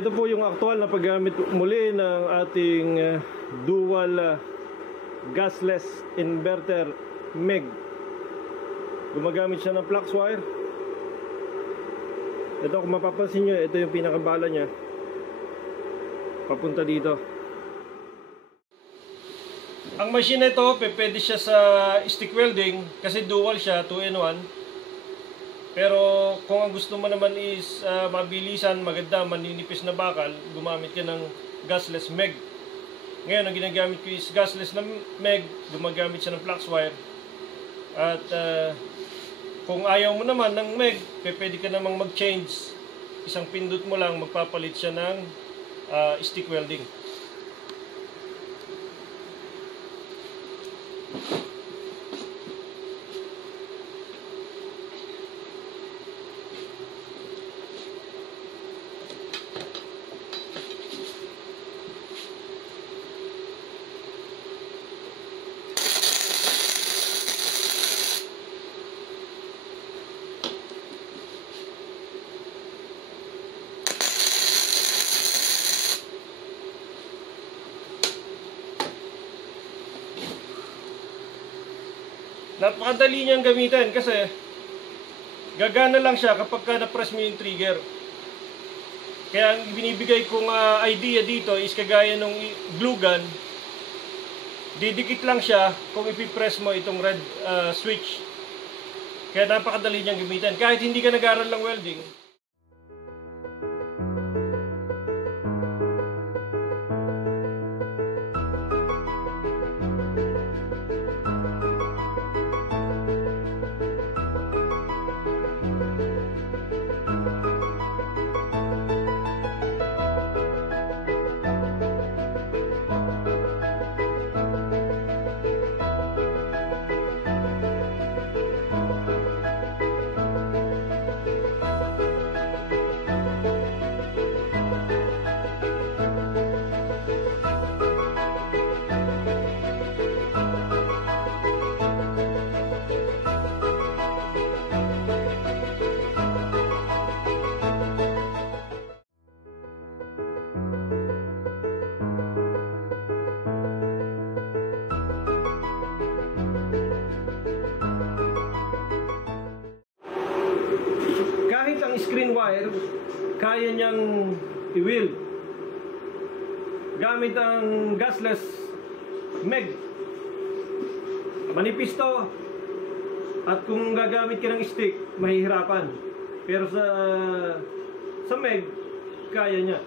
ito po yung aktual na paggamit muli ng ating dual gasless inverter MEG. Gumagamit siya ng flux wire. Ito, kung mapapansin nyo, ito yung pinakabala nya papunta dito. Ang machine na ito, pwede siya sa stick welding kasi dual siya, 2-in-1. Pero kung ang gusto mo naman is mabilisan, maganda, maninipis na bakal, gumamit ka ng gasless MEG. Ngayon, ang ginagamit ko is gasless na MEG, gumagamit siya ng flux wire. At kung ayaw mo naman ng MEG, pwede ka namang mag-change. Isang pindot mo lang, magpapalit siya ng stick welding. Napakadali niyang gamitin kasi gagana lang siya kapag na-press mo yung trigger. Kaya ang binibigay kong idea dito is kagaya ng glue gun. Didikit lang siya kung ipipress mo itong red switch. Kaya napakadali niyang gamitin. Kahit hindi ka nag-aaral ng welding. Kahit ang screen wire, kaya niyang i-weld gamit ang gasless MEG. Manipis to, at kung gagamit ka ng stick, mahihirapan. Pero sa MEG, kaya niya.